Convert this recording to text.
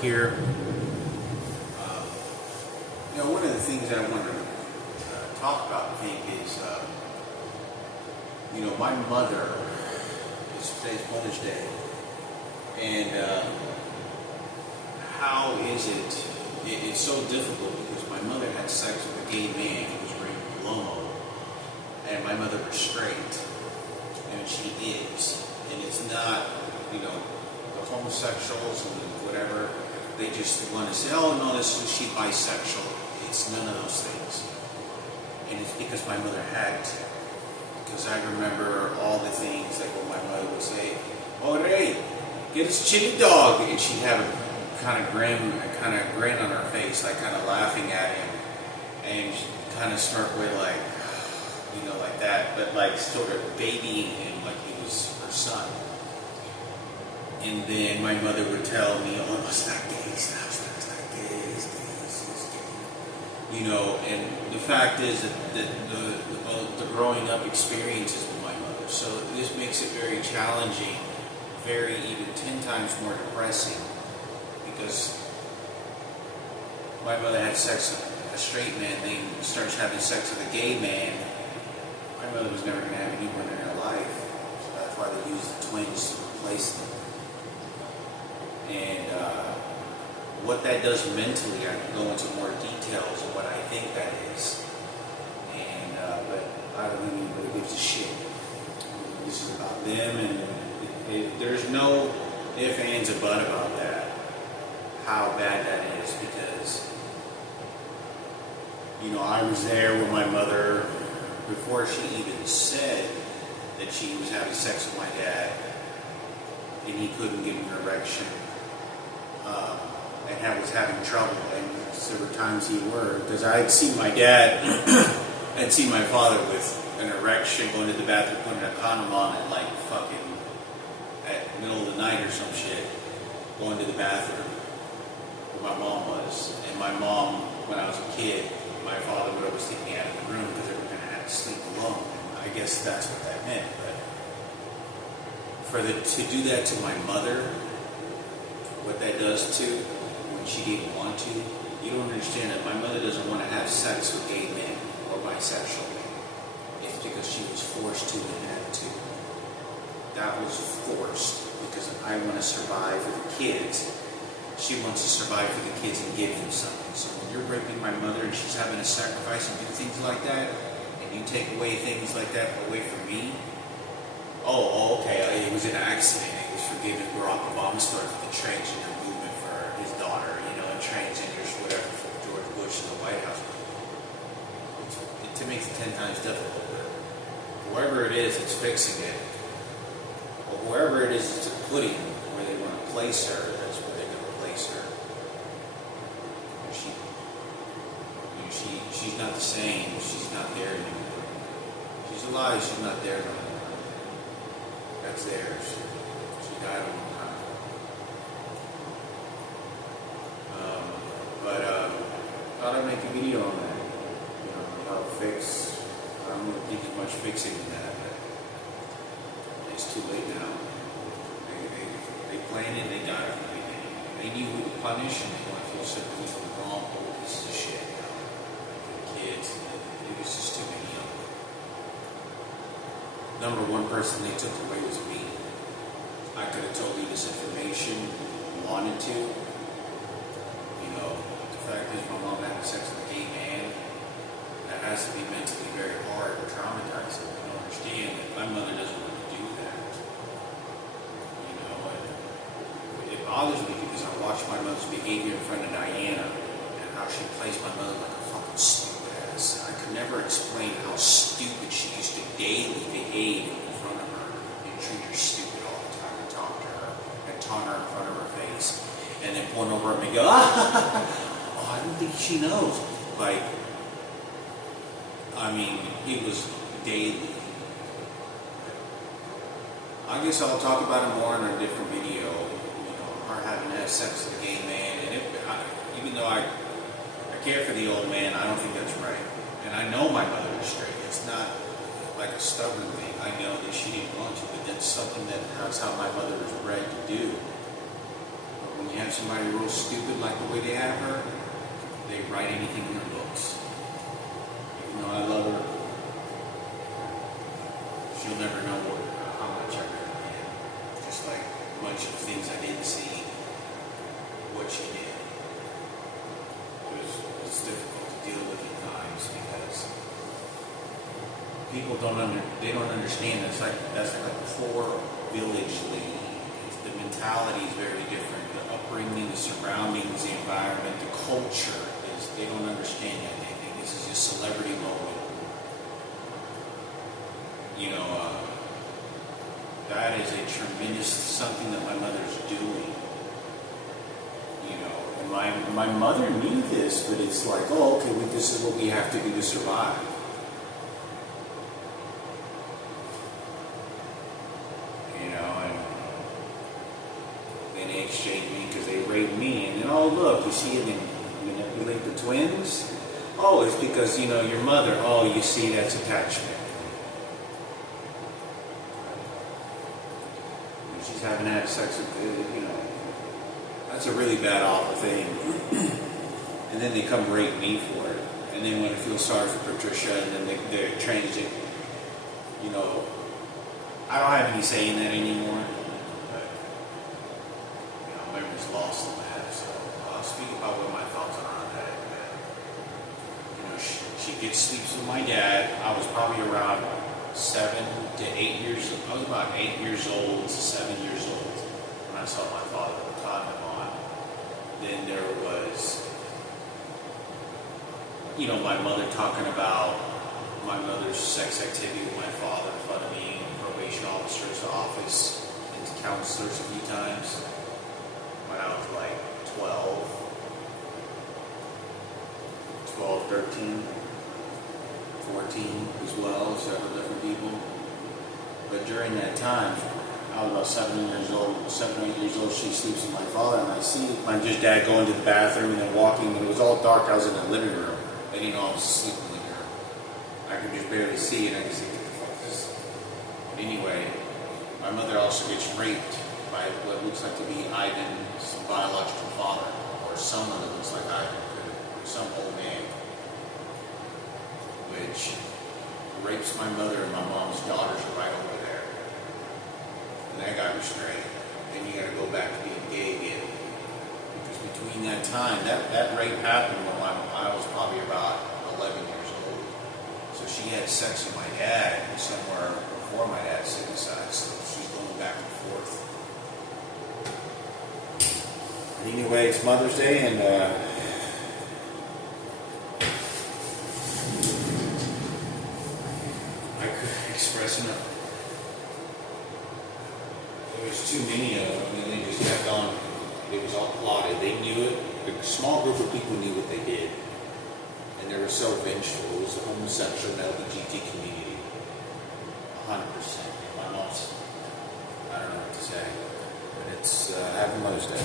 here. One of the things I want to talk about, I think, is, my mother, today's Mother's Day, and how is it's so difficult because my mother had sex with a gay man who was raised in Lomo, and my mother was straight, and she is, and it's not, the homosexuals and whatever, they just want to say, oh no, she's bisexual. It's none of those things. And it's because my mother had to. Because I remember all the things like when my mother would say, oh Ray, get us a chili dog, and she'd have a kind of grin on her face, like kind of laughing at him, and she'd kind of smirk away like that, but like sort of babying him like he was her son. And then my mother would tell me, oh, it's not gay, it's not gay, it's gay. And the fact is that the growing up experiences with my mother. So this makes it very challenging, very even 10 times more depressing, because my mother had sex with a straight man, then starts having sex with a gay man. My mother was never going to have anyone in her life, so that's why they used the twins to replace them. And what that does mentally, I can go into more details of what I think that is. And but I don't think anybody gives a shit. This is about them, and there's no ifs, ands, or buts about that. How bad that is, because I was there with my mother before she even said that she was having sex with my dad, and he couldn't get an erection. And was having trouble, and there were times he were, because I had seen my dad, I'd seen my father with an erection going to the bathroom, putting a condom on, and like fucking at the middle of the night or some shit, going to the bathroom where my mom was. And my mom, when I was a kid, my father would always take me out of the room because they were going to have to sleep alone. And I guess that's what that meant. But to do that to my mother, what that does to, when she didn't want to, you don't understand that my mother doesn't want to have sex with gay men or bisexual men. It's because she was forced to and had to. That was forced because I want to survive for the kids. She wants to survive for the kids and give them something. So when you're raping my mother and she's having to sacrifice and do things like that, and you take away things like that away from me, okay, it was an accident. It was for giving Barack Obama story for the transgender movement for his daughter, and transgenders, whatever, for George Bush in the White House. It makes it 10 times difficult. Whoever it is that's fixing it, or whoever it is that's putting where they want to place her, that's where they're going to place her. She's not the same. She's not there anymore. She's alive. She's not there no more. That's theirs. She died a long time ago. Thought I'd make a video on that. How to fix. I don't think there's much fixing in that, but it's too late now. They planned it, they got it from the beginning. They knew who to punish, and they want to feel sympathy for the wrong old pieces of shit. The kids, it was just too many of them. Number one person they took away was me. I could have told you this information, wanted to. The fact is, my mom having sex with a gay man, that has to be mentally very hard and traumatizing. I don't understand that my mother doesn't want to do that. And it bothers me because I watch my mother's behavior in front of Diana and how she plays my mother like a fucking stupid ass. I could never explain how stupid she used to daily behave in front of her and treat her stupid all the time and talk to her and taunt her in front of her face and then point over at me and go, I don't think she knows. It was daily. I guess I'll talk about it more in a different video. Her having to have sex with a gay man, and even though I care for the old man, I don't think that's right. And I know my mother was straight. It's not like a stubborn thing. I know that she didn't want to, but that's something that's how my mother was bred to do. But when you have have somebody real stupid like the way they have her, they write anything in their books. Even though I love her, she'll never know how much I really am. Just like a bunch of things I didn't see, what she did. It's difficult to deal with at times because people don't understand. That's like a poor village league. The mentality is very different. The upbringing, the surroundings, the environment, the culture they don't understand that. They think this is just celebrity moment. You know, that is a tremendous something that my mother's doing. You know, and my mother knew this, but it's like, oh, okay, well, this is what we have to do to survive. You know, and then they exchange me because they rape me, and then, oh, look, you see, and then manipulate the twins. Oh, it's because, you know, your mother, oh, you see, that's attachment. She's having had sex with, you know, that's a really bad, awful thing. And then they come rape me for it. And then when I feel sorry for Patricia, and then they're changing, you know, I don't have any say in that anymore. But, you know, memory's lost in that. So I'll speak about what my thoughts are on that. You know, she sleeps with my dad. I was probably around 7 to 8 years old. I was about 8 years old to 7 years old when I saw my father talking on. Then there was, you know, my mother talking about my mother's sex activity with my father in front of me, in the probation officer's office, and to counselors a few times when I was like 12, 13. 14 as well, several different people. But during that time, I was about 7 or 8 years old, she sleeps with my father, and I see my dad going to the bathroom and then walking, and it was all dark. I was in the living room. They didn't know I was asleep in the living room. I could just barely see, and I just think, what the fuck is this? But anyway, my mother also gets raped by what looks like to be Ivan's biological father, or someone that looks like Ivan, or some old man, which rapes my mother, and my mom's daughters are right over there. And that got restrained. Then you gotta go back to being gay again. Because between that time, that rape happened when I was probably about 11 years old. So she had sex with my dad somewhere before my dad's suicide, so she's going back and forth. But anyway, it's Mother's Day, and expressing it. There was too many of them, and they just kept on. It was all plotted. They knew it. A small group of people knew what they did, and they were so vengeful. It was the homosexual and LGBT community, 100%. My mom's, I don't know what to say, but it's Happy Mother's Day.